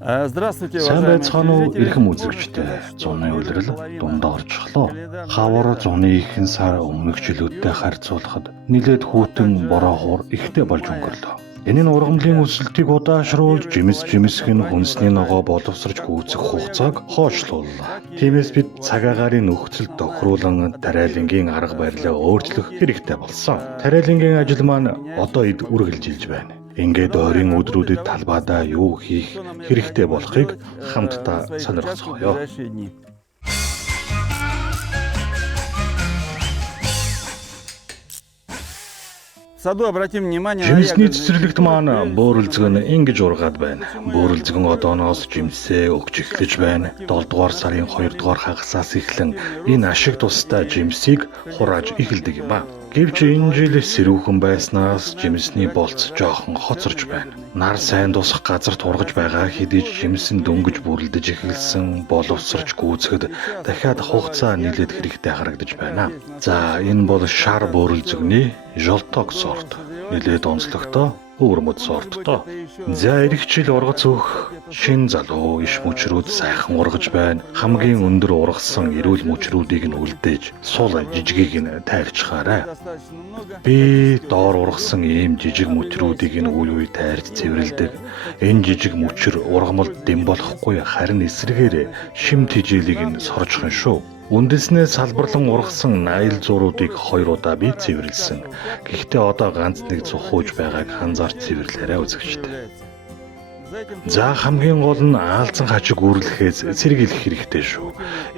Здравствуйте, Сайн уважаемые байцгаана уу телезрители. эрхэм үзэгчдээ. Зуны улирал дундаа орчихлоо. Хавар зуны ихэнх сар өмнөх жилүүдтэй харьцуулахад нэлээд хүйтэн бороо хуур ихтэй болж өнгөрлөө. Энэ нь ургамлын өсөлтийг удаашруулж жимсхэн хүнсний ногоо боловсрч гүйцэх хугацааг хойшлууллаа. Тиймээс бид цаг агаарын нөхцөлд тохируулан тариалангийн арга барилаа өөрчлөх хэрэгтэй болсон. Тариалангийн ажил маань одоо эд үргэлжилж байна. Ингээд ойрын өдрүүдэд талбайдаа юу хийх хэрэгтэй болохыг хамтдаа сонирхцгоё. В саду обратим внимание на Жимсний ягоды. цэцэрлэгт маань бөөрөлзөг нь ингэж ургаад байна. Бөөрөлзөг нь одооноос жимсээ өгч эхлэж байна. 7 дугаар сарын 2 дугаар хагасаас эхлэн энэ ашиг тустай жимсийг хурааж эхэлдэг юм а. Гэвч энэ жил сэрүүхэн байснаас жимсний болц жоохон хоцорч байна. Нар сайн тусах газар тургаж байгаа хэдий ч жимсэн дөнгөж бүрлдэж эхэлсэн боловсрч гүйцэхэд дахиад хугацаа нэлээд хэрэгтэй харагдаж байна. За энэ бол шар бөөрөлзөгний жолток сорт. Нэлээд онцлогтой өвөрмөд сорттой. За ирэх жил ургац өөх шин залуу иш мөчрүүд сайхан ургаж байна. Хамгийн өндөр ургасан эрүүл мөчрүүдийг нь үлдээж сул жижигийг нь тайрчгаарай. Би доор ургасан ийм жижиг мөчрүүдийг нь үе үе тайрч цэвэрлэдэг. Энэ жижиг мөчр ургамалд дэм болохгүй харин эсрэгээр шим тижээлийг нь соржхон шүү. Үндэснээ салбарлан ургасан найл зуруудыг 2 удаа би цэвэрлсэн. Гэхдээ одоо ганц нэг цухууж байгааг анзаарч цэвэрлээрэй үзэгчдээ. За хамгийн гол нь аалзан хачиг үүрлэхээс сэргийлэх хэрэгтэй шүү.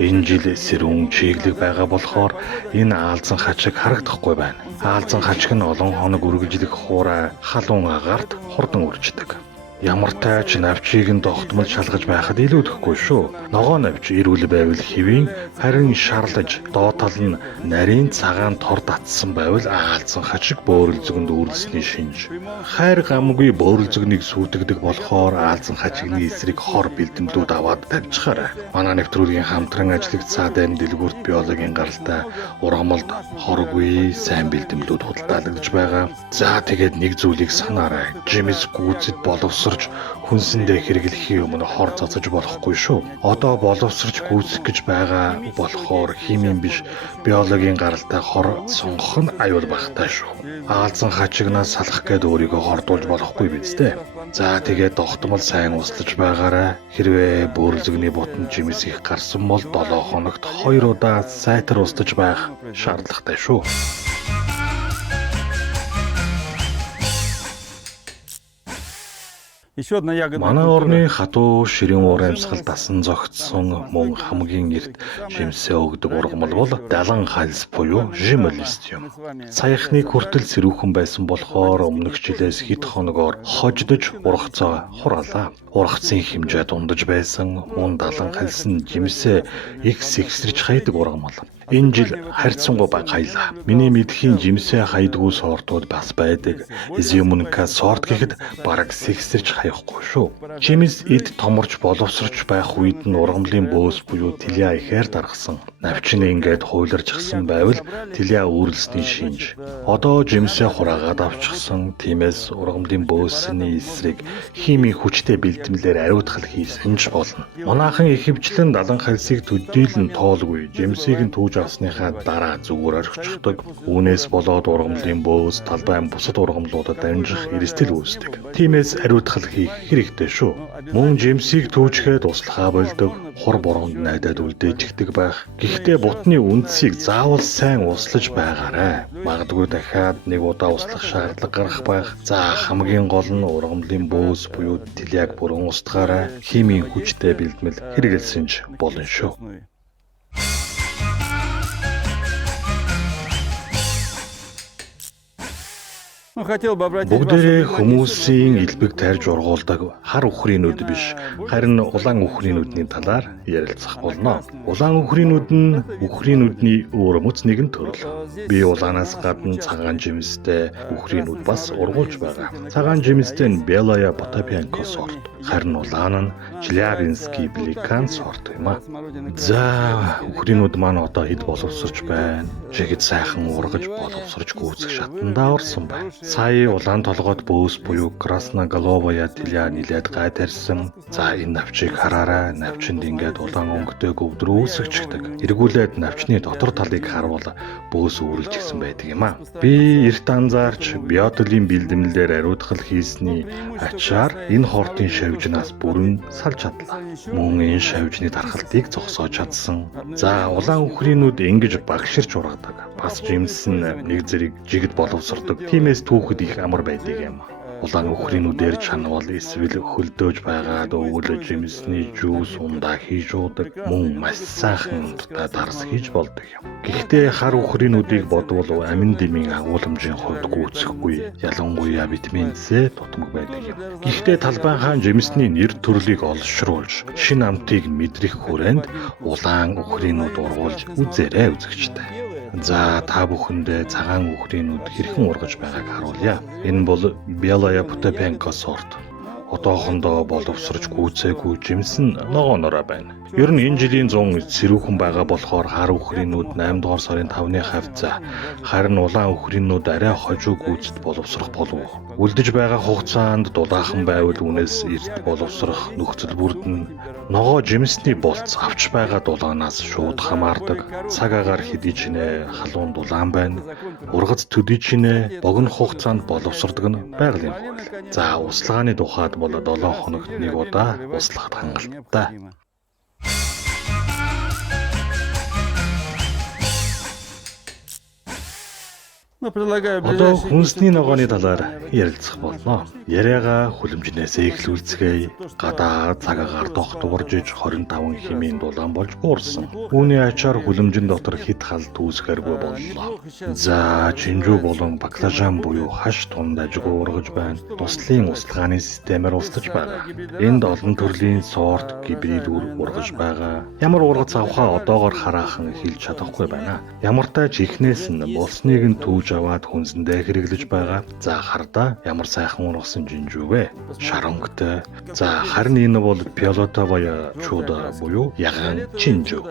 Энэ жил сэрүүн чиглэг байгаа болохоор энэ аалзан хачиг харагдахгүй байна. Аалзан хачиг нь олон хоног үргэлжлэх хуурай халуун агаарт хурдан үрждэг. Ямар тач навчийг нь тогтмол шалгаж байхад илүүдэхгүй шүү. Ногоо навч эрүүл байвал хэвийн харин шарлаж доод тал нь нарийн цагаан тор татсан байвал аалзан хачиг бөөрөлзөгөнд үүрлсэний шинж. Хайр гамгүй бөөрөлзөгнийг сүйтгэдэг болохоор аалзан хачигны эсрэг хор бэлтэмлүүд аваад тавьчихаарай. Манай нэвтрүүлгийн хамтран ажиллагцаад энэ дэлгүүрт биологийн гаралтай ургамалд хоргүй сайн бэлтэмлүүд худалдаалагдж байгаа. За тэгээд нэг зүйлийг санаарай. Жимс гүйцэд боловсрч хүнсэндээ хэрэглэхийн өмнө хор цацаж болохгүй шүү. Одоо боловсрч гүйцэх гэж байгаа болохоор химийн биш биологийн гаралтай хор сонгох нь аюул багтай шүү. Аалзан хачигнаас салах гээд өөрийгөө хордуулж болохгүй биз дээ. За тэгээд тогтмол сайн услаж байгаарай. Хэрвээ бөөрөлзөгний бутан жимс их гарсан бол 7 хоногт 2 удаа сайтар устж байх шаардлагатай шүү. Еще одна ягода. Манай орны хатуу ширийн уур амьсгал дасан зогтсон мөн хамгийн эрт жимсээ өгдөг ургамал бол далан хальс буюу жимолистиум. Саяхныг хүртэл сэрүүхэн байсан болохоор өмнөх жилээс хэд хоногоор хождож ургацаа хураалаа. Ургацын хэмжээ дундаж байсан мөн далан хальс нь жимсээ их сэгсэрч хайдаг ургамал. Энэ жил харьцангуй бага хайлаа. Миний мэдхийн жимсээ хайдгүй сортууд бас байдаг. Изюмнка сорт гэхэд бараг сэгсэрч хаяхгүй шүү. Жимс эд томорч боловсрч байх үед нь ургамлын бөөс буюу тилиа ихээр даргасан. Навч нь ингээд хуйларчсан байвал тилиа үүрлсний шинж. Одоо жимсээ хураагаад авчихсан. Тиймээс ургамлын бөөсний эсрэг химийн хүчтэй бэлтгэлээр ариутгал хийсэн ч болно. Манайхан ихэвчлэн далан хальсыг төдийлөн тоолгүй. Жимсийг нь түүж авсныхаа дараа зүгээр орхичихдаг. Үүнээс болоод ургамлын бөөс талбайн бусад ургамлуудад амжих эрсдэл үүсдэг. Тиймээс ариутгал хийх хэрэгтэй шүү. Мөн жимсийг түүжгээд услахаа болдог. Хур бороонд найдаад үлдээждэг байх. Гэхдээ бутны үндсийг заавал сайн услаж байгаарай. Магадгүй дахиад нэг удаа услах шаардлага гарах байх. За хамгийн гол нь ургамлын бөөс буюу тилиаг бүрэн устгаарай. Химийн хүчтэй бэлтгэл хэрэгэлсэн ч болно шүү. Бүгдээрээ хүмүүсийн элбэг тарьж ургуулдаг хар үхрийнүүд биш, харин улаан үхрийнүүдний талаар ярилцах болно. Улаан үхрийнүүд нь үхрийнүүдний өөр мэц нэгэн төрөл. Би улаанаас гадна цагаан жимстэй үхрийнүүд бас ургуулж байгаа. Цагаан жимстэй нь Белая Потапенко сорт, харин улаан нь Челябинский Пеликан сорт юм а. За үхрийнүүд маань одоо хэд боловсрч байна. Жигэд сайхан ургаж боловсрч гүйцэх шатандаа орсон байна. Сая улаан толгойд бөөс буюу Красноголовая тэлья нилээд гай тарьсан. За энэ навчийг хараарай. Навчинд ингээд улаан өнгөтэй гөвдөр үүсгчдэг. Эргүүлээд навчны дотор талыг харуул бөөс үүрлж гисэн байдаг юм аа. Би эрт анзаарч биотлийн бэлдэмлэлээр ариутгал хийсний ачаар энэ хортын шавжнаас бүрэн салж чадлаа. Мөн энэ шавжны тархалтыг зогсоож чадсан. За улаан үхрийнүүд ингэж багширч ургадаг. Бас жимсэн нэг зэрэг жигд боловсрдог. Тиймээс түүхэд их амар байдаг юм. Улаан үхрийнүүдээр чанавал эсвэл хөлдөөж байгаад өвөл жимсний жуус ундаа хийж уудаг. Мөн маш сайхан унттай дарс хийж болдог юм. Гэхдээ хар үхрийнүүдийг бодвол амин дэмийн агуулмжийн хувьд гүйцэхгүй. Ялангуяа витамин С дутмаг байдаг юм. Гэхдээ талбай хаан жимсний нэр төрлийг олшруулж, шин амтыг мэдрэх хүрээнд улаан үхрийнүүд ургуулж үзээрэй үзэгчтэй. За та бүхэндээ цагаан үхрийнүүд хэрхэн ургаж байгааг харуулъя. Энэ бол Белая Путепенко сорт. Одоохондоо боловсрож гүйцээгүй жимсэн ногоонороо байна. Ер нь энэ жилийн 100 цэрүүхэн байгаа болохоор хар үхрийнүүд 8 дугаар сарын 5-ны хавцаа, харин улаан үхрийнүүд арай хожуу гүйцэд боловсрох болов. Үлдэж байгаа хугацаанд дулаахан байвал үнээс эрт боловсрох нөхцөл бүрдэн. Ногоо жимсний болц авч байгаа дулаанаас шууд хамаардаг. Цаг агаар хэдий ч нэ халуун дулаан байна. Ургац төдий ч нэ богино хугацаанд боловсрдог нь байгалийн хууль. За услагааны тухайд бол 7 хоногт нэг удаа услахад хангалттай. Одоо хүнсний ногооны талаар ярилцах болно. Яриагаа хүлэмжнээсээ эхлүүлцгээе. Гадаа цагаагаар тогтворж иж 25 хэмээн дулаан болж уурсан. Үүний ачаар хүлэмжин дотор хит халт үүсгэргүй боллоо. За чинжүү болон баклажан буюу хаш тунд ажгүй ургаж байна. Туслын услагааны системээр устж байгаа. Энд олон төрлийн сорт гибрид ургаж байгаа. Ямар ургац авахаа одоогоор хараахан хэлж чадахгүй байна. Ямартай ч ихнээс нь болсныг нь түүж аваад хүнсэндээ хэрэглэж байгаа. За хардаа ямар сайхан ургасан жинжүү вэ? Шаронгтой. За харин энэ бол пиолотовая чуда буюу ягаан жинжүү.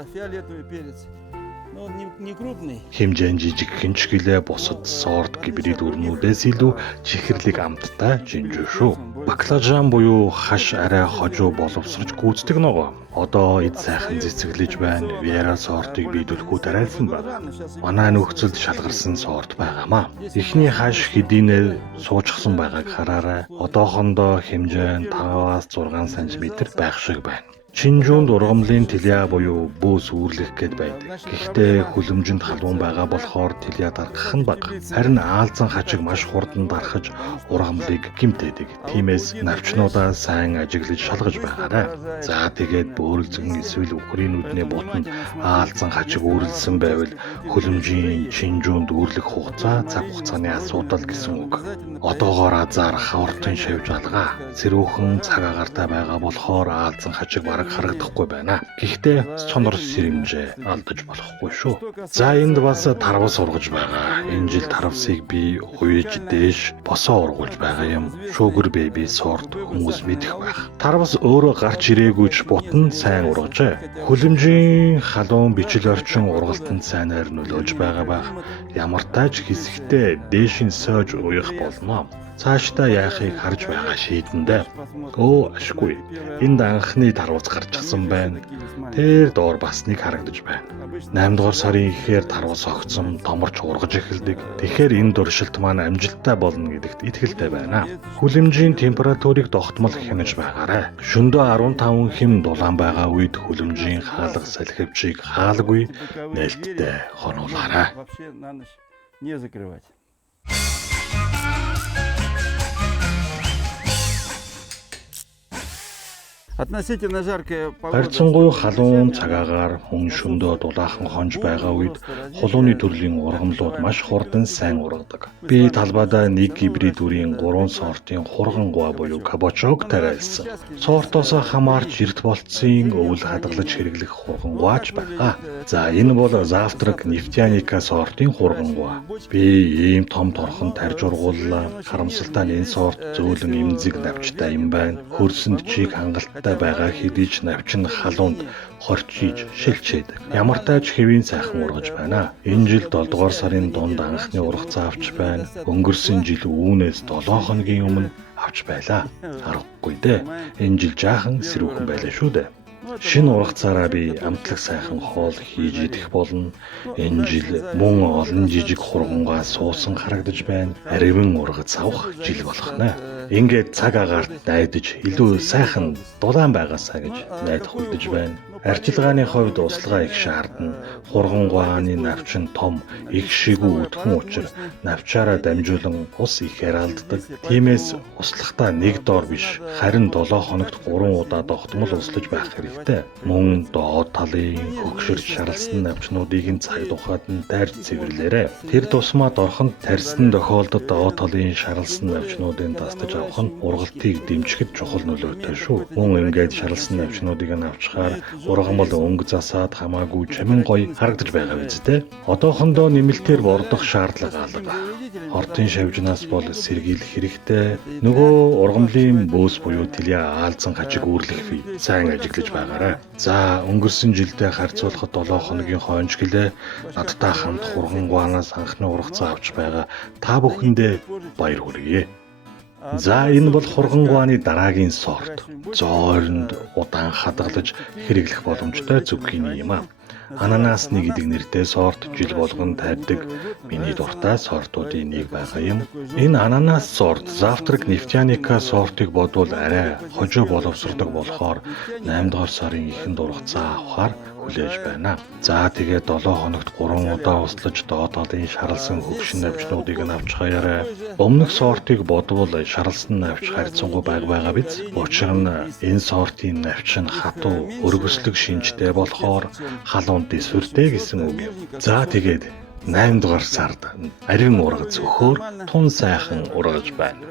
Хэмжээнд жижиг хинч гэлээ бусад сорт гибрид өрнүүдээс илүү чихэрлэг амттай жинжүү шүү. Баклажан буюу хаш арай хожуу боловсрож гүйцэтгэг ногоо. Одоо эд сайхан цэцэглэж байна. Вера сортыг биелүүлэхүү тариалсан байна. Манай нөхцөлд шалгарсан сорт байгаамаа. Эхний хаш хэдийнэ суучсан байгааг хараарай. Одоохондоо хэмжээ нь 5-аас 6 см байх шиг байна. Чинжүүнд ургамлын тэлья буюу бөөс үүрлэх гээд байдаг. Гэхдээ хүлэмжинд халуун байгаа болохоор тэлья дарахх нь бага. Харин аалзан хажиг маш хурдан дарахж ургамлыг гэмтээдэг. Тиймээс навчнуудаа сайн ажиглаж шалгаж байгаарай. За тэгээд бөөрөлцгөн эсвэл үхрийнүүдний бутанд аалзан хажиг үүрлсэн байвал хүлэмжийн чинжүүнд үүрлэх хугацаа цаг хугацааны асуудал гэсэн үг. Одоогоор азаарах хортын шавж алгаа. Цэрүүхэн цаг агаартай байгаа болохоор аалзан хажиг харагдахгүй байна. Гэхдээ сонор сэрэмжээ алдаж болохгүй шүү. За энд бас тарвас ургаж байгаа. Энэ жил тарвсыг би хуйж дээш босоо ургуулж байгаа юм. Sugar baby сорт хүмүүс мэдэх байх. Тарвас өөрөө гарч ирээгүй ч бутан сайн ургажээ. Хүлэмжийн халуун бичил орчин ургалтанд сайнаар нөлөөлж байгаа байх. Ямартай ч хэсэгтээ дээшин сойж уях болно. Цаашдаа яахыг харж байгаа шийдэндээ. Ашгүй. Энд анхны тарвас гарчихсан байна. Тэр доор бас нэг харагдаж байна. 8 дугаар сарын ихээр тарвас огцсон томорч ургаж эхэлдэг. Тэгэхээр энэ дуршилт маань амжилттай болно гэдэгт итгэлтэй байна. Хүлэмжийн температурыг тогтмол хянаж байгаарай. Шөндөө 15 хэм дулаан байгаа үед хүлэмжийн хаалга салхивчийг хаалгүй нээлттэй хонуулаарай. Харьцангуй халуун цагаагаар хүн шөндөө дулаахан хонж байгаа үед хулууны төрлийн ургамлууд маш хурдан сайн ургадаг. Би талбайдаа нэг гибрид үрийн 3 сортын хурган гуа буюу кабочог тариалсан. Сортоос хамаарч эрт болцсон өвөл хадгалж хэрэглэх хурган гуач байгаа. За энэ бол завтрак нефтяника сортын хурган гуа. Би ийм том торхон тарж ургууллаа. Харамсалтай нь энэ сорт зөөлөн эмзэг навчтай юм байна. Хөрсөнд чиг хангалттай сайтай байгаа хэдий ч навчин халуунд хорчиж шилчээд ямар тааж хэвийн сайхан ургаж байна. Энэ жил 7 дугаар сарын дунд анхны ургацаа авч байна. Өнгөрсөн жил үүнээс 7 хоногийн өмнө авч байлаа. Аргагүй дээ. Энэ жил жаахан сэрүүхэн байлаа шүү дээ. Шинэ ургацаараа би амтлаг сайхан хоол хийж идэх болно. Энэ жил мөн олон жижиг хургангаа суусан харагдаж байна. Аривэн ургац авах жил болох нэ. Ингээд цаг агаарт найдаж илүү сайхан дулаан байгаасаа гэж найдах үлдэж байна. Арчилгааны хувьд услага их шаардна. Хургангааны навчин том, их шигүү өтгөн учир навчаараа дамжуулан ус ихээр алддаг. Тиймээс услахтаа нэг доор биш, харин 7 хоногт 3 удаа тогтмол услаж байх хэрэгтэй. Мөн доод талын хөгшөрч шаралсан навчнуудыг нь цаг тухайд нь дайрч цэвэрлээрэй. Тэр тусмаа дорхонд тарьсан тохиолдолд доод талын шаралсан навчнуудыг тастаж авах нь ургалтыг дэмжихэд чухал нөлөөтэй шүү. Мөн ингээд шаралсан навчнуудыг нь авчгаар ургамал өнгө засаад хамаагүй чамин гоё харагдаж байгаа биз дээ. Одоохондоо нэмэлтээр бордох шаардлага алга. Хортын шавжнаас бол сэргийлэх хэрэгтэй. Нөгөө ургамлын бөөс буюу тэлээ аалзан хажиг үүрлэх бий. Сайн ажиглаж байгаарай. За өнгөрсөн жилдээ харьцуулахад 7 хоногийн хойно гэлээ надтай хамт хургангаанаас анхны ургацаа авч байгаа та бүхэндээ баяр хүргэе. За энэ бол хургангааны дараагийн сорт. Зооронд удаан хадгалж хэрэглэх боломжтой зүггийний юм аа. Ананасны гэдэг нэртэй сорт жил болгон тайрдаг миний дуртай сортуудын нэг байгаа юм. Энэ ананас сорт Завтрак Нефтяника сортыг бодвол арай хожуу боловсрдог болохоор 8 дугаар сарын эхэнд ургацаа авахар хүлээж байна. За тэгээд 7 хоногт 3 удаа услаж доод талын шаралсан хөгшин навчнуудыг нь авч хаяарай. Өмнөх сортыг бодвол шаралсан навч харьцангуй байгаа биз? Учир нь энэ сортын навч нь хатуу өргөслөг шинжтэй болохоор халуун дэсвэртэй гэсэн үг юм. За тэгээд 8 дугаар сард аривэн ургац өгөхөөр тун сайхан ургаж байна.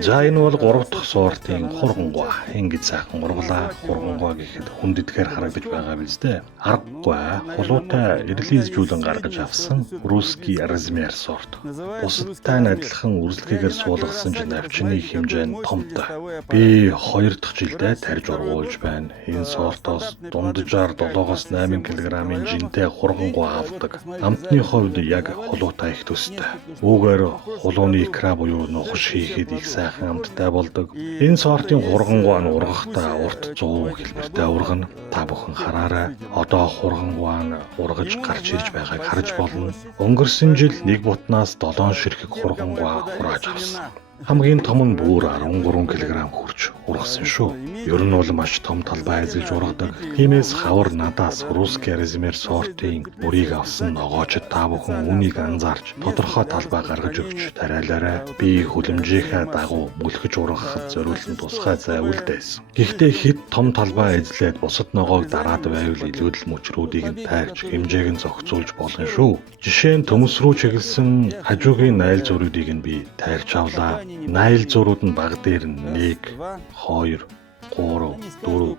За энэ бол 3 дахь сортын хургангаа. Ингэж сайхан ургалаа. Хургангаа гэхэд хүндэтгэхээр харагдаж байгаа биз дээ. Аргагүй хулуутай релизжүүлэн гаргаж авсан русский размер сорт. Бусадтай адилхан үргэлжлэгээр суулгасан ч навчны хэмжээ нь томтой. Би 2 дахь жилдээ тарьж ургуулж байна. Энэ сортоос дунджаар 7-8 кг-ийн жинтэй хургангаа авдаг. Амтны хувьд яг хулуутай их төстэй. Үүгээр хулууны икра буюу нухаш хийхэд их сайхан амттай болдог. Энэ сортын хургангаа нь ургахдаа урт 100 хэлбэртэй ургана. Та бүхэн хараарай. Одоо хургангаа нь ургаж гарч ирж байгааг харж болно. Өнгөрсөн жил нэг бутнаас 7 ширхэг хургангаа хурааж авсан. Хамгийн том нь бүр 13 кг хүрч ургасан шүү. Ер нь бол маш том талбай эзэлж ургадаг. Тиймээс хавар надаас русский размер сортын бүрийг авсан ногоочд та бүхэн үнийг анзаарч тодорхой талбай гаргаж өгч тариалаарай. Би хүлэмжийнхээ дагуу мүлхэж ургахад зориулсан тусгай зай үлдээсэн. Гэхдээ хэд том талбай эзлээд бусад ногоог дараад байвал илүүдэл мөчрүүдийг нь тайрч хэмжээг нь зохицуулж болно шүү. Жишээ нь төмөс рүү чиглэсэн хажуугийн найл зуруудыг нь би тайрч авлаа. Найл зурууд нь баг дээр нь 1, 2, 3, 4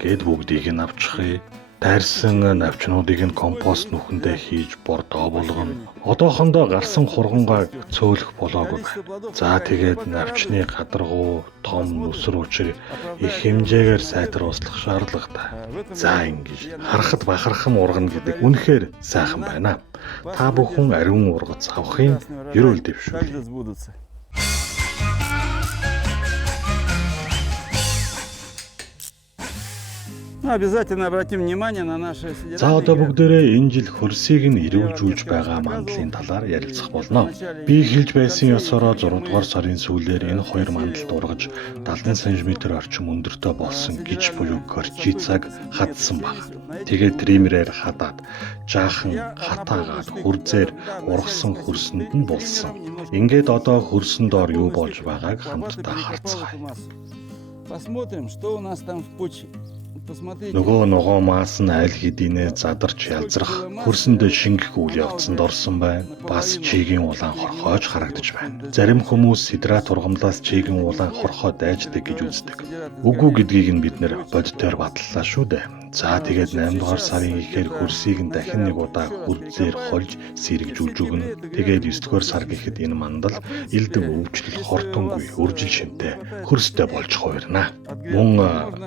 гэд бүгдийг нь авчихъя. Тайрсан навчнуудыг нь компост нүхэндээ хийж бордоо болгоно. Одоохондоо гарсан хургангааг цөөлөх болоогүй. За тэгээд навчны гадаргуу том нүсэр учир их хэмжээгээр сайтар услах шаардлагатай. За ингэж харахад бахархам ургана гэдэг үнэхээр сайхан байна. Та бүхэн ариун ургац авахын ерөөл дэвшүүлье. Обязательно обратим внимание на наши За одоо бүгдээрээ энэ жил хөрсийг нь эрүүлжүүлж байгаа мандлын талаар ярилцах болно. Би хэлж байсан ёсороо 6 дугаар сарын сүүлээр энэ хоёр мандалд ургаж 70 см орчим өндөртөө болсон гиж буюу горчицаг хадсан баг. Тэгээд триммерээр хадаад жаахан хатаагаад хүрзээр ургасан хөрсөнд нь булсан. Ингээд одоо хөрсөн доор юу болж байгааг хамтдаа харцгаая. Посмотрим, что у нас там в почве. Нөгөө ногоомаас нь аль хэдийнэ задарч ялзрах хөрсөндөө шингэх үйл явцанд орсон байна. Бас чигийн улаан хорхойж харагдаж байна. Зарим хүмүүс сидрат ургамлаас чигийн улаан хорхоо дайждаг гэж үздэг. Үгүй гэдгийг нь бид нэр бодитоор батллаа шүү дээ. За тэгээд 8 дугаар сарын ихээр хөрсийг нь дахин нэг удаа хурдзээр хольж сэргжүүлж өгнө. Тэгээд 9 дугаар сар гэхэд энэ мандал элдв өвчлөл хортонгүй үржил шинтэй хөрстэй болж хувирна. Мөн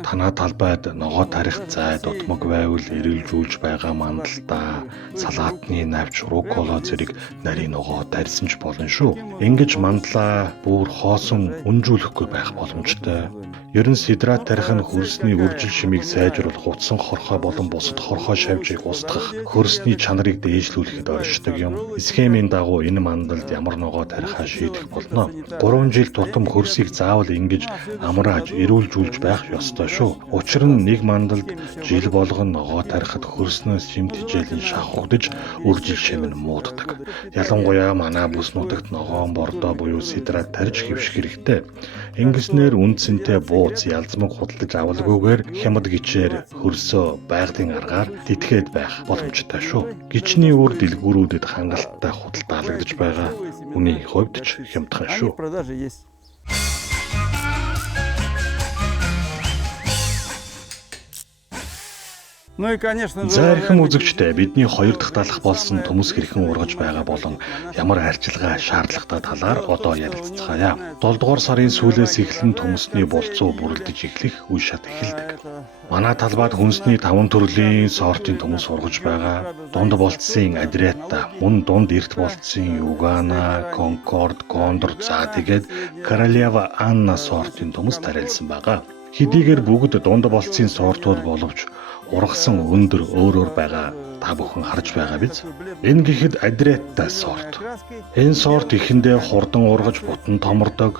танаа талбайд ногоо тарих зай дутмаг байвал эргэлжүүлж байгаа мандалтаа салаатны навч руккола зэрэг нарийн ногоо тарьсан ч болно шүү. Ингэж мандлаа бүр хоосон үнжүүлэхгүй байх боломжтой. Ер нь сидрат тарих нь хөрсний үржил шимийг сайжруулах, утсан хорхоо болон бусад хорхоо шавжийг устгах, хөрсний чанарыг дээшлүүлэхэд оршдог юм. Схемийн дагуу энэ мандалд ямар ногоо тарихаа шийдэх болно. 3 жил тутам хөрсийг заавал ингэж амрааж, эрүүлжүүлж байх ёстой шүү. Учир нь нэг мандалд жил болгон ногоо тарихад хөрснөөс шимт хичээлэн шавхагдж, үржил шим нь мууддаг. Ялангуяа манай бүс нутагт ногоон бордоо буюу сидрат тарьж хэвших хэрэгтэй. Ингэснээр үндсэнтэй бууц ялзмаг худалдаж авалгүйгээр хямд гичээр хөрсөө байгалийн аргаар тэтгээд байх боломжтой шүү. Гичний үр дэлгүүрүүдэд хангалттай худалдаалагдаж байгаа. Үний хувьд ч хямдхан шүү. Зарим үзэгчтэй бидний 2 дахь талах болсон төмөс хэрхэн ургаж байгаа болон ямар арчилгаа шаардлагатай талаар одоо ярилцгаая. 7 дугаар сарын сүүлээс эхлэн төмөсний болцоо бүрэлдэж эхлэх үе шат эхэлдэг. Манай талбайд хүнсний 5 төрлийн сортын төмөс ургаж байгаа. Дунд болцсон Адриатта, мөн дунд эрт болцсон Югана, Конкорд, Кондор за тэгээд Королева Анна сортын төмөс тариалсан байгаа. Хэдийгээр бүгд дунд болцсон сортууд боловч ургасан өндөр өөр байгаа та бүхэн харж байгаа биз? Энэ гэхэд Адриатта сорт. Энэ сорт ихэндээ хурдан ургаж бутан томордог,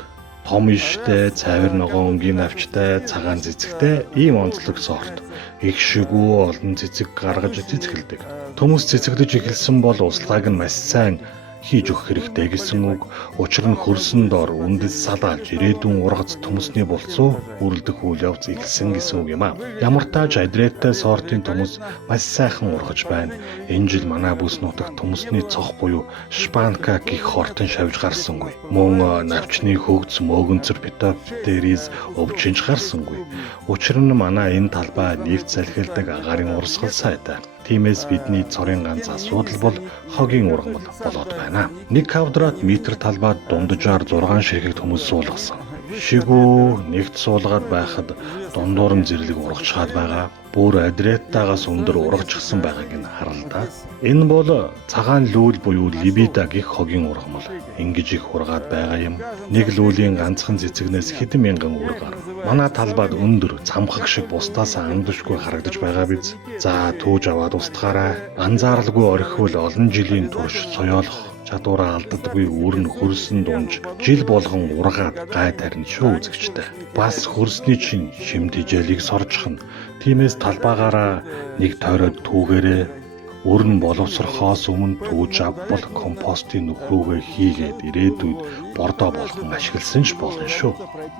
том иштэй, цайвар ногоон өнгийн навчтай, цагаан цэцэгтэй ийм онцлог сорт. Их шигүү олон цэцэг гаргаж цэцгэлдэг. Төмөс цэцэгдэж эхэлсэн бол услааг нь маш сайн хийж өгөх хэрэгтэй гэсэн үг. Учир нь хөрсөн дор үндэс салаалж ирээдүйн ургац төмөсний болцоо үрэлдэх үйл явц эхэлсэн гэсэн үг юм а. Ямар тааж Адриатта сортын төмөс маш сайхан ургаж байна. Энэ жил манай бүс нутагт төмөсний цох буюу Шпанка гих хортон шавж гарсангүй. Мөн навчны хөгц мөөгөнцөр Питоптерис өвчинж гарсангүй. Учир нь манай энэ талбай нэгт салхилдаг агаарын урсгал сайтай. Тиймээс бидний цорын ганц асуудал бол хогийн ургамал болоод байна. 1 квадрат метр талбайд дунджаар 6 ширхэг төмөс суулгасан. Шигүү нэгт суулгаад байхад дундуур нь зэрлэг ургачаад байгаа. Бүр Адриаттагаас өндөр ургачихсан байгааг нь харалдаа. Энэ бол цагаан лүүл буюу либида гэх хогийн ургамал. Ингэж их ургаад байгаа юм. Нэг лүүлийн ганцхан цэцэгнээс хэдэн мянган үр гар. Манай талбайд өндөр цамхаг шиг бусдаас андушгүй харагдаж байгаа биз? За түүж аваад устгаарай. Анзааралгүй орхивол олон жилийн турш соёолох чадвараа алддаггүй үр нь хөрсөн дунж жил болгон ургаад гай тарина шүү үзэгчтэй. Бас хөрсний чинь шимт хижээлийг соржих нь. Тиймээс талбаагаараа нэг тойроод түүгээрээ үр нь боловсрохоос өмнө түүж авбал компостын нөхрүүгээ хийгээд ирээдүйд бордоо болгон ашигласан ч болно шүү.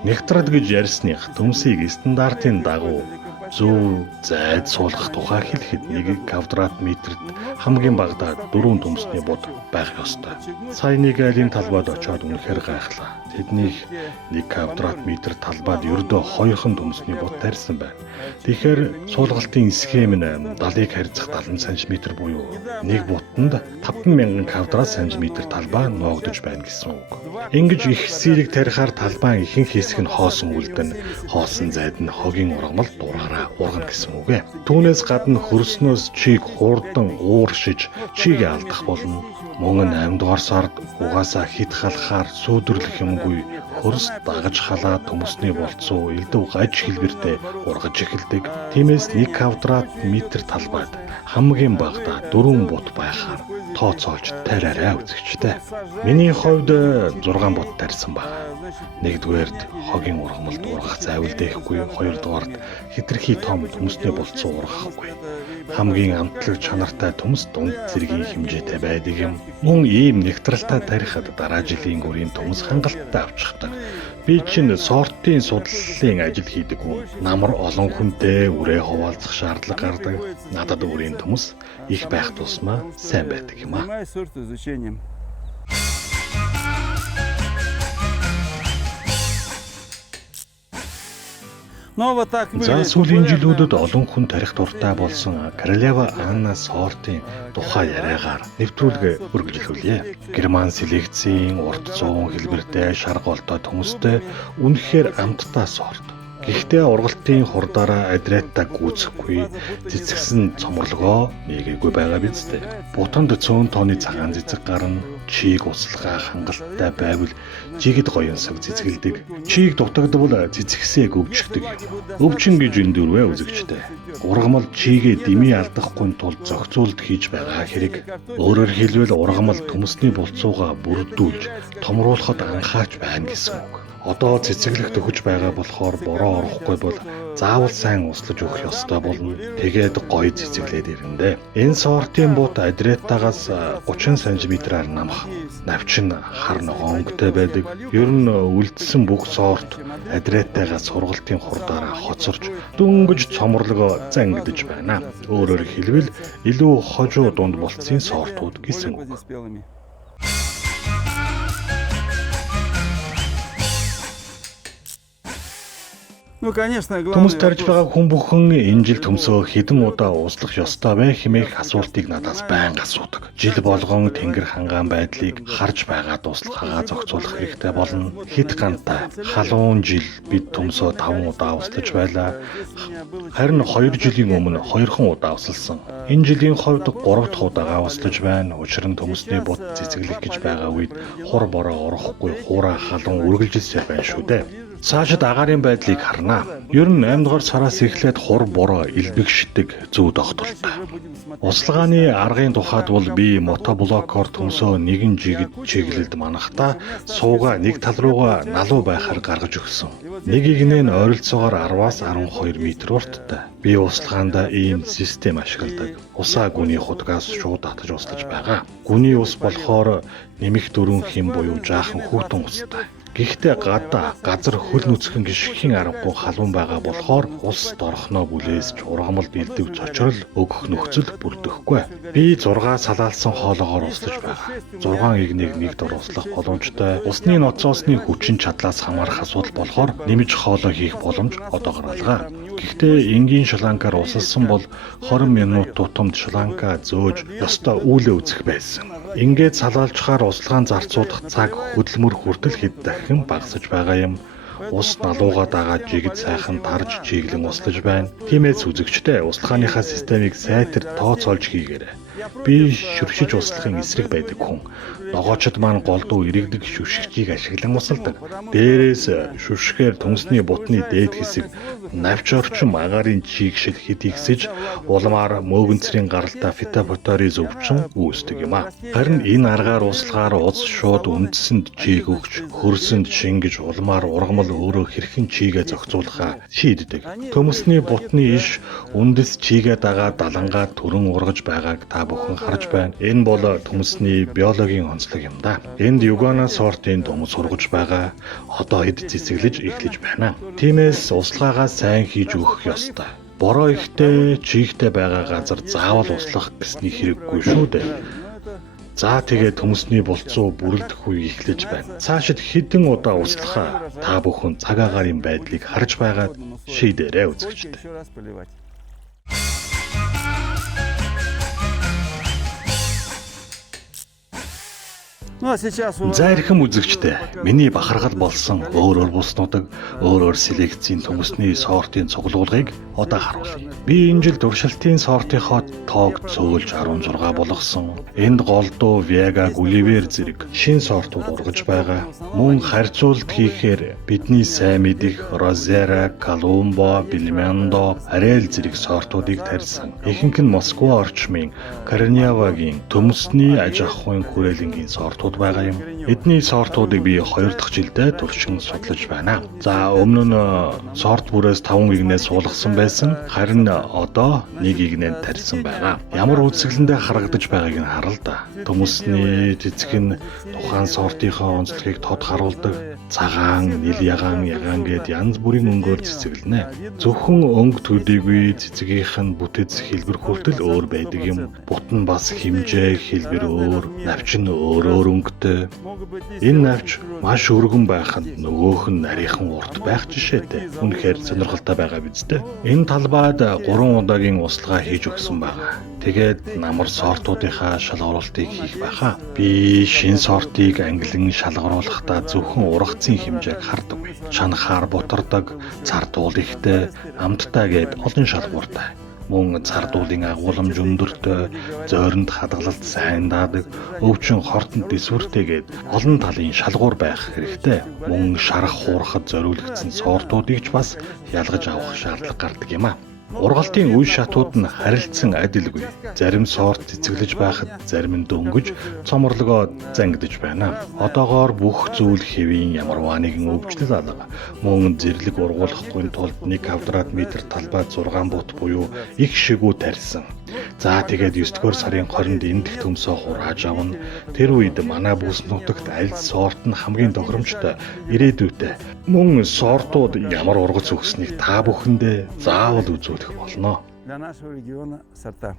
Нектрад гэж ярьсных төмсийг стандартын дагуу зөв зайд суулгах тухай хэлэхэд 1 квадрат метрт хамгийн багадаа 4 төмсний буд байх ёстой. Сая нэг айлын талбайд очиод үнэхээр гайхлаа. Тэднийх 1 квадрат метр талбайд ердөө 2хан төмсний буд тарьсан байна. Тэгэхээр суулгалтын схем нь 70-ыг харьцах 70 см буюу нэг бутанд 5000 квадрат сантиметр талбай ноогдож байна гэсэн үг. Ингэж их сэрэг тарихаар талбайн ихэнх хэсэг нь хоосон үлдэн, хоосон зайд нь хогийн ургамал дураараа ургана гэсэн үг. Түүнээс гадна хөрснөөс чиг хурдан ууршиж чигээ алдах болно. Мөн 8 дугаар сард угаасаа хит халахаар сүйдэрлэх юмгүй хөрс дагаж халаа төмөсний болцоо элдв гаж хэлбэртэй ургаж эхэлдэг. Тиймээс 1 квадрат метр талбайд хамгийн багадаа 4 бут байхаар тооцоолж тараарай үзэгчтэй. Миний хувьд 6 бут тарьсан байна. Нэгдүгээрт хогийн ургамалд ургах зайвал дэхгүй, хоёрдугаарт хэтэрхий том төмөсний болцоо ургахгүй. Хамгийн амтлаг чанартай төмс дунд зэргийн хэмжээтэй байдаг юм. Мөн ийм нейтралтай тарихад дараа жилийн гүрийн төмс хангалттай авчихдаг. Би чинь сортын судлалын ажил хийдэг хүн. Намар олон хүнтэй үрээ хуваалцах шаардлага гардаг. Надад үрийн төмс их байх тусмаа сайн байдаг юм а. Занимаюсь сортоизучением. За сүүлийн жилүүдэд олон хүн тарих дуртай болсон Королева Анна сортын тухай яриагаар нэвтрүүлгээ үргэлжлүүлье. Герман селекцийн урт 100 хэлбэртэй шар голтой төмөстэй үнэхээр амттай сорт. Гэхдээ ургалтын хурдаараа Адриатаг гүйцэхгүй цэцгсэн цоморлогоо нэгээгүй байгаа биз дээ. Бутанд цөөн тооны цагаан цэцэг гарна, чийг услахаа хангалттай байвал жигэд гоёнсог цэцгэлдэг. Чийг дутагдвал цэцгсээ гөвжигдэг. Өвчин гэж эндүрвэ үзэгчтэй. Ургамал чигээ дэмий алдахгүй тулд зохицуулт хийж байгаа хэрэг. Өөрөөр хэлбэл ургамал төмөсний булцууга бүрдүүлж томруулахад анхаач байна гэсэн үг. Одоо цэцэглэх төхөж байгаа болохоор бороо орохгүй бол заавал сайн услаж өгөх ёстой болно. Тэгээд гоё цэцэглээд ирэндээ. Энэ сортын бут Адриатагаас 30 см-аар намх. Навчин хар ногоонтой байдаг. Ер нь үлдсэн бүх сорт Адриатагаас сургалтын хурдаараа хоцорч дөнгөж цоморлогоо зангидж байна. Өөрөөр хэлбэл илүү хожуу дунд болцсон сортууд гэсэн үг. Төмөс тарж байгаа хүн бүхэн энэ жил төмсөө хэдэн удаа услах ёстой вэ хэмээх асуултыг надаас байнга асуудаг. Жил болгон тэнгэр хангаан байдлыг харж байгаа дуслахаа зохицуулах хэрэгтэй болно. Хэд гантай халуун жил бид төмсөө 5 удаа услаж байлаа. Харин 2 жилийн өмнө 2хан удаа услсан. Энэ жилийн хувьд 3 дахь удаага услаж байна. Учир нь төмөсний бут цэцэглэх гэж байгаа үед хур бороо орохгүй хуурай халуун үргэлжилсээр байна шүү дээ. Цаашид агаарын байдлыг харна. Ер нь 8 дугаар сараас эхлээд хур бороо илбэгшдэг зүү тогтолтой. Услагааны аргын тухайд бол би мотоблокоор төмсөө нэгэн жигд чиглэлд манахта сууга нэг тал руугаа налуу байхаар гаргаж өгсөн. Нэг игнээ нь ойролцоогоор 10-аас 12 м урттай. Би услагаанда ийм систем ашигладаг. Усаа гүний хутгаас шууд татаж услаж байгаа. Гүний ус болохоор нэмэх дөрвөн хэм буюу жаахан хүүтэн устай. Гэхдээ гадаа газар хөл нүцгэн гიშгхийн аргагүй халуун байгаа болохоор ус дорхноо бүлээсч ургамал бэлдэх цочрол өгөх нөхцөл бүрдэхгүй. Би 6 салаалсан хоолоогоор услаж байгаа. 6 игнийг нэг дор услах боломжтой. Усны ноцоосны хүчин чадлаас хамаарах асуудал болохоор нэмж хоолоо хийх боломж одоо гаргалгаа. Гэхдээ энгийн шлангаар усалсан бол 20 минут тутамд шланга зөөж ёстой үүлээ үзэх байсан. Ингээд салаалчаар услагаан зарцуулах цаг хөдөлмөр хүртэл хэд дахин багасж байгаа юм. Ус налууга дагаад жигд сайхан тарж чиглэн услаж байна. Тиймээс үзэгчтэй услагааныхаа системийг сайтар тооцоолж хийгээрэй. Би шүршиж услахын эсрэг байдаг хүн. Ногоочд маань голдуу иргэдэг шүршигчийг ашиглан усалдаг. Дээрээс шүршгээр төмсний бутны дээд хэсэг навч орчим агаарын чийг шиг хэд ихсэж улмаар мөөгөнцрийн гаралтай фитофтори зөвчин үүсдэг юм а. Харин энэ аргаар услагаар ус шууд үндэсэнд чийг өгч хөрсөнд шингэж улмаар ургамал өөрөө хэрхэн чигээ зохицуулахаа шийддэг. Төмсний бутны иш үндэс чигээ дагаад далангаа төрөн ургаж байгааг та бүхэн харж байна. Энэ бол төмсний биологийн онцлог юм да. Энд Югана сортын төмс ургаж байгаа. Одоо эд цэцэглэж эхлэж байна. Тиймээс услагаагаа сайн хийж өгөх ёстой. Бороо ихтэй, чигтэй байгаа газар заавал услах гэсний хэрэггүй шүү дээ. За тэгээ төмсний булцуу бүрэлдэх үе эхлэж байна. Цаашид хэдэн удаа услахаа та бүхэн цаг агаарын байдлыг харж байгаад шийдээрэй үзэгчтэй. За ирхэм үзэгчтэй, миний бахархал болсон өөр буснуудаг, өөр селекцийн төмөсний сортын цуглуулгыг одоо харуулъя. Би энэ жил туршилтын сортынхоо тоог цөөлж 16 болгосон. Энд голдуу, Vega, Gulliver зэрэг шин сортууд ургаж байгаа. Мөн харьцуулт хийхээр бидний сайн мэдих Rosera, Colombo, Belmondo, Ariel зэрэг сортуудыг тарьсан. Ихэнх нь Москва орчмын Корнеавагийн төмөсний аж ахуйн хүрээлэнгийн сортууд сортууд байгаа юм. Эдний сортуудыг би 2 дахь жилдээ туршин судлаж байна. За өмнө нь сорт бүрээс 5 игнээс суулгасан байсан. Харин одоо 1 игнэнд тарьсан байгаа. Ямар үзэсгэлэндээ харагдаж байгааг нь харал да. Төмөсний цэцэг нь тухайн сортынхаа онцлогийг тод харуулдаг. Цагаан, нил ягаан гэд янз бүрийн өнгөөр цэцэглэнэ. Зөвхөн өнгө төдийгүй цэцгийнх нь бүтэц хэлбэр хүртэл өөр байдаг юм. Бут нь бас хэмжээ хэлбэр өөр, навч нь өөр өнгөтэй. Энэ навч маш өргөн байхад нөгөөх нь нарийнхан урт байх жишээтэй. Үнэхээр сонирхолтой байгаа биз дээ. Энэ талбайд 3 удаагийн услага хийж өгсөн байгаа. Тэгээд намар сортуудынхаа шалгаруулалтыг хийх байхаа. Би шинэ сортыг англин шалгаруулахдаа зөвхөн ургацын хэмжээг хардаггүй. Чанахаар бутардаг, цардуул ихтэй, амттай гэд олон шалгууртай. Мөн цардуулын агуулмж өндөртэй, зойронд хадгалалт сайн даадаг, өвчин хортонд дэсвэртэйгээд олон талын шалгуур байх хэрэгтэй. Мөн шарах хуурахад зориулагдсан сортуудыг ч бас ялгаж авах шаардлага гардаг юм а. Ургалтын үе шатууд нь харилцсан адилгүй. Зарим сорт цэцэглэж байхад зарим нь дөнгөж, цоморлогоо зангидж байна. Одоогоор бүх зүйл хэвийн ямарваа нэгэн өвчлөл алга. Мөн зэрлэг ургуулахгүй тулд 1 квадрат метр талбайд 6 бут буюу их шигүү тарьсан. За тэгээд 9 дугаар сарын 20-нд энэ дэх төмсөө хурааж авна. Тэр үед манай бүс нутагт аль сорт нь хамгийн тохиромжтой, ирээдүйтэй. Мөн сортууд ямар ургац өгснгийг та бүхэндээ заавал үзүүлэх болно. Для нашего региона сорта.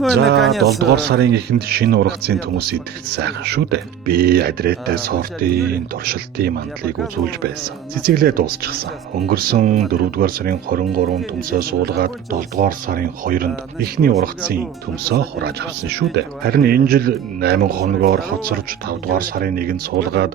За 7 дугаар сарын эхэнд шинэ ургацын төмөс идэх сайхан шүү дээ. Би адрээтай сортын туршилтын мандлыг үзүүлж байсан. Цэцэглээ дуусчихсан. Өнгөрсөн 4 дугаар сарын 23-нд төмсөө суулгаад 7 дугаар сарын 2-нд эхний ургацын төмсөө хурааж авсан шүү дээ. Харин энэ жил 8 хоногоор хоцорж 5 дугаар сарын 1-нд суулгаад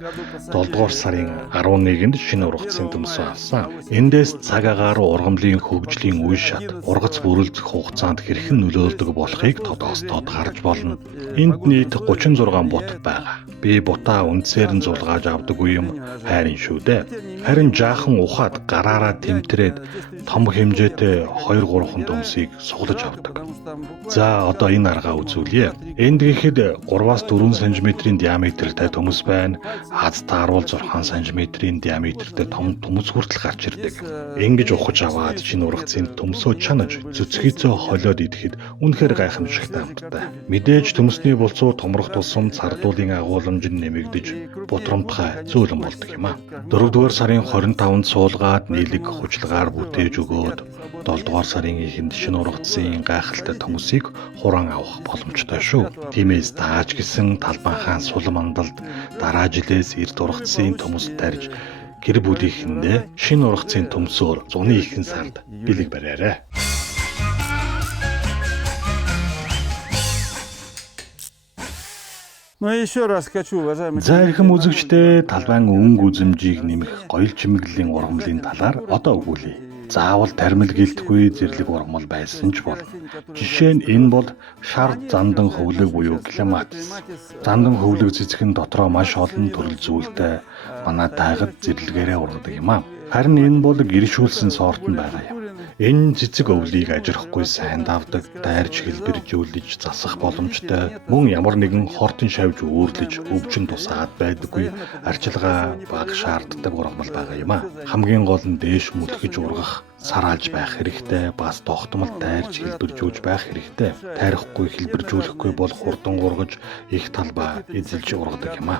7 дугаар сарын 11-нд шинэ ургацын төмсөө авсан. Эндээс цаг агаар ургамлын хөгжлийн үе шат, ургац бүрэлдэх хугацаанд хэрхэн нөлөөлдөг болохыг тодоос тод харж болно. Энд нийт 36 бут байгаа. Би бутаа үндсээр нь зулгааж авдаггүй юм хайрын шүү дээ. Харин жаахан ухаад гараараа тэмтрээд том хэмжээтэй 2-3 төмсийг суглаж авдаг. За одоо энэ аргаа үзүүлье. Энд гэхэд 3-4 см-ийн диаметртэй төмс байна. Аз тааруул 6 см-ийн диаметртэй том төмс хүртэл гарч ирдэг. Ингэж ухаж аваад шинэ ургацын төмсөө чанаж цэцгийцөө холиод идэхэд үнэхээр гайхамшигтай амттай. Мэдээж төмсний булцуу томрох тусам цардуулын агуулмж нь нэмэгдэж бутрамтгай зөөлөн болдог юм а. 4 дугаар сарын 25-нд суулгаад нийлэг хужлагаар бүтээж өгөөд 7 дугаар сарын эхэнд шинэ ургацын гайхалтай төмсийг хураан авах боломжтой шүү. Тиймээс тааж гисэн талбайхаа сулам андалд дараа жилээс эрт ургацын төмс тарьж гэр бүлийнхэндээ шинэ ургацын төмсөөр зуны ихэнх сард бэлэг бариарай. Но еще раз хочу, уважаемые. За эрхэм үзэгчдээ талбайн өнгө үзэмжийг нэмэх гоёл чимэглэлийн ургамлын талаар одоо өгүүлье. Заавал тармил гэлтгүй зэрлэг ургамал байсан ч бол. Жишээ нь энэ бол шар зандан хөвлөг буюу клематис. Зандан хөвлөг цэцэг нь дотроо маш олон төрөл зүйлтэй манай тайгад зэрлэгээрээ ургадаг юм а. Харин энэ бол гэршүүлсэн сорт нь байгаа юм. Энэ цэцэг өвлийг ажирахгүй сайн давдаг, дайрч хэлбэржүүлж засах боломжтой. Мөн ямар нэгэн хортон шавж үүрлэж өвчин тусаад байдаггүй арчилгаа бага шаарддаг ургамал байгаа юм а. Хамгийн гол нь дээш мүлхэж ургах, сараалж байх хэрэгтэй, бас тогтмол дайрч хэлбэржүүлж байх хэрэгтэй. Тайрахгүй хэлбэржүүлэхгүй бол хурдан ургаж их талбай эзэлж ургадаг юм а.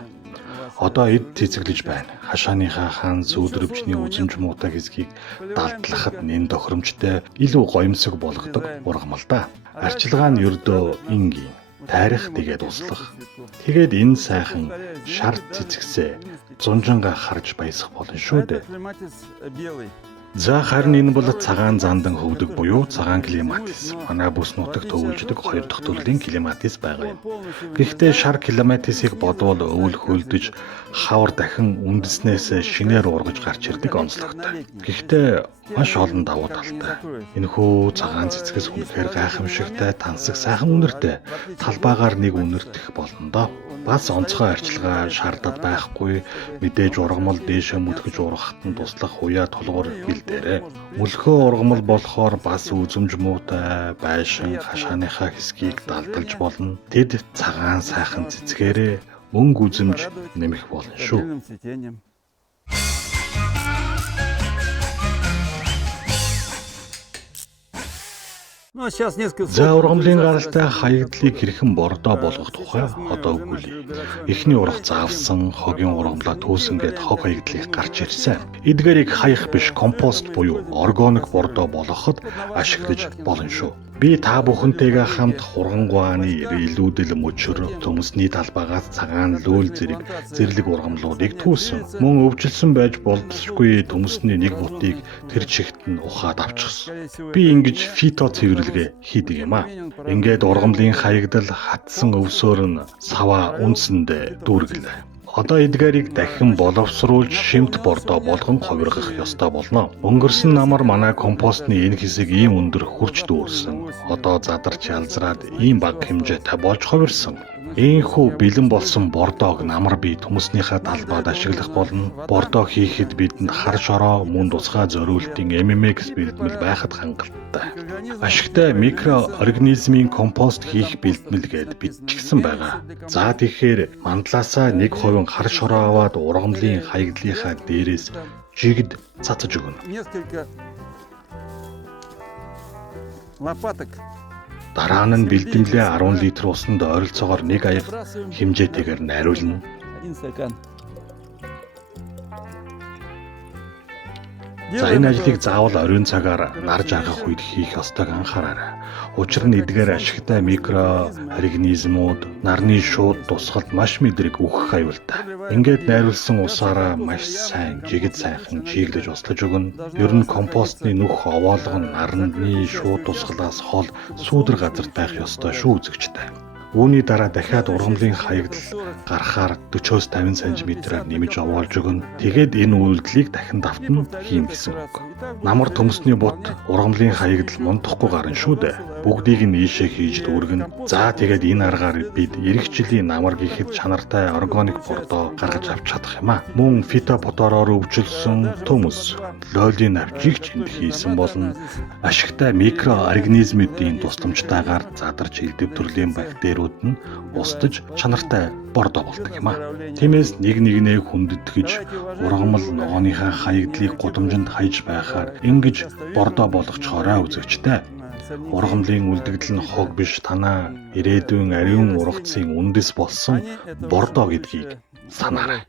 Одоо эд цэцэглэж байна. Хашааныхаа хаан сүйдрөвчний үзэмж муутай хэсгийг далдлахад нэн тохиромжтой илүү гоёмсог болгодог ургамал да. Арчилгаа нь ердөө энгийн. Тайрах тэгээд услах. Тэгээд энэ сайхан шар цэцэгсээ зунжанга харж баясах болно шүү дээ. За харин энэ бол цагаан зандан хөвдөг буюу цагаан клематис. Манай бүс нутагт өвөлждөг 2 дахь төрлийн клематис байгаа юм. Гэхдээ шар клематисыг бодвол өвөл хөлдөж хавар дахин үндэснээс шинээр ургаж гарч ирдэг онцлогтой. Гэхдээ маш олон давуу талтай. Энэхүү цагаан цэцгэс үнэхээр гайхамшигтай, тансаг, сайхан үнэртэй. Талбайгаар нэг үнэртэх болно доо. Бас онцгой арчилгаа шаардаад байхгүй. Мэдээж ургамал дээшээ мүтгэж ургахад нь туслах уяа тулгуур бэлдээрээ. Мөлхөө ургамал болохоор бас үзэмж муутай байшин хашааныхаа хэсгийг далдалж болно. Тэд цагаан сайхан цэцгээрээ мөнгө үзэмж нэмэх болно шүү. За ургамлын гаралтай хаягдлыг хэрхэн бордоо болгох тухай одоо өгүүлье. Эхний урах заавсан хогийн ургамлаа түүсэнгээд хог хаягдлыг гарч ирсэн. Эдгээрийг хаях биш компост буюу органик бордоо болгоход ашиглаж болно шүү. Би та бүхэнтэйгээ хамт хургангуйны илүүдэл мөчөр төмөсний талбайгаас цагаан лөөл зэрлэг ургамлуудыг түүсэн. Мөн өвчлсөн байж болзошгүй төмөсний нэг бутыг тэр чигт нь ухаад авчихсан. Би ингэж фито цэвэрлэгээ хийдэг юм аа. Ингээд ургамлын хаягдал хатсан өвсөөр нь саваа үндсэндээ дүүргэлээ. Одоо эдгээрийг дахин боловсруулж шимт бордоо болгон ховиргах ёстой болно. Өнгөрсөн намар манай компостны энэ хэсэг ийм өндөр хурж дүүрсэн. Одоо задарч ялзраад ийм бага хэмжээтэй болж ховирсан. Ийхүү бэлэн болсон бордоог намар бие төмөснийхээ талбайд ашиглах болно. Бордоо хийхэд бидэнд хар шороо мөн тусгай зориултын MMX бэлтгэл байхад хангалттай. Ашигтай микроорганизмын компост хийх бэлтгэл гээд бичигдсэн байгаа. За тэгэхээр мандлаасаа 1% хар шороо аваад ургамлын хаягдлынхаа дээрээс жигд цацаж өгнө. Дараа нь бэлтгэлээ 10 литр усанд ойролцоогоор 1 аяг хэмжээтэйгээр найруулна. За энэ ажлыг заавал оройн цагаар нар жаргах үед хийх ёстойг анхаараарай. Учир нь эдгээр ашигтай микроорганизмууд нарны шууд тусгалд маш мэдрэг үхэх аюултай. Ингээд найруулсан усаараа маш сайн жигд сайхан чиглэж услаж өгнө. Ер нь компостны нүх овоолго нь нарны шууд тусгалаас хол сүүдэр газарт байх ёстой шүү үзэгчтэй. Үүний дараа дахиад ургамлын хаягдал гарахаар 40-50 см-аар нэмж овоолж өгнө. Тэгээд энэ үйлдэлийг дахин давтна хийн гэсэн үг. Намар төмөсний бут ургамлын хаягдал мундахгүй гарна шүү дээ. Бүгдийг нь ийшээ хийж дүүргэн. За тэгээд энэ аргаар бид эх жилийн намар гэхэд чанартай органик бордоо гаргаж авч чадах юм аа. Мөн фитоботороор өвчлсөн төмөс, лойлын навчийг ч энд хийсэн болно. Ашигтай микроорганизмуудын тусламжтайгаар задарч элдэв төрлийн бактериуд нь устж чанартай бордоо болдог юм аа. Тиймээс нэгнээ хүндэтгэж ургамал ногооныхаа хаягдлыг гудамжинд хаяж байхаар ингэж бордоо болгочхоороо үзэгчтэй. Ургамлын үлдэгдэл нь хог биш танаа ирээдүйн ариун ургацын үндэс болсон бордоо гэдгийг санаарай.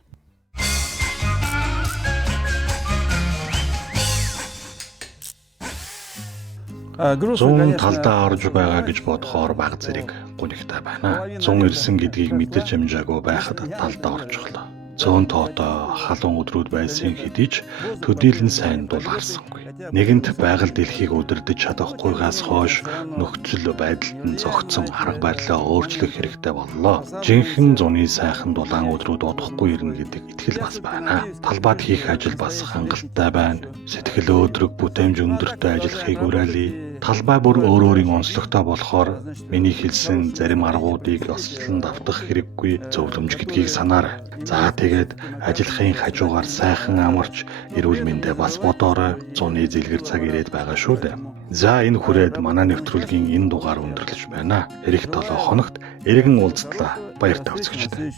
Зүүн талдаа орж байгаа гэж бодохоор баг зэрэг гунигтай байна. 190 гэдгийг мэдэрч амжаагүй байхад талдаа оржглоо. Цөөн тоотой халуун өдрүүд байсан хэдий ч төдийлөн сайн дул харсангүй. Нэгэнт байгаль дэлхийг удирдах чадахгүйгаас хойш нөхцөл байдалд нь зогтсон арга барилаа өөрчлөх хэрэгтэй боллоо. Жинхэнэ зуны сайхан дулаан өдрүүд удахгүй ирнэ гэдэг итгэл бас байна. Талбайд хийх ажил бас хангалттай байна. Сэтгэл өөдрөг бүтээмж өндөртэй ажиллахыг уриалъя. Талбай бүр өөрийн онцлогтой болохоор миний хэлсэн зарим аргуудыг ослон давтах хэрэггүй зөвлөмж гэдгийг санаарай. За тэгээд ажиллахын хажуугаар сайхан амарч эрүүл мэндэ бас бодоорой. Зуны зэлгэр цаг ирээд байгаа шүү дээ. За энэ хүрээд манай нэвтрүүлгийн энэ дугаар өндөрлөж байна. Эх 7 хоногт эргэн уулзтлаа. Баяр та үзэгчдээ.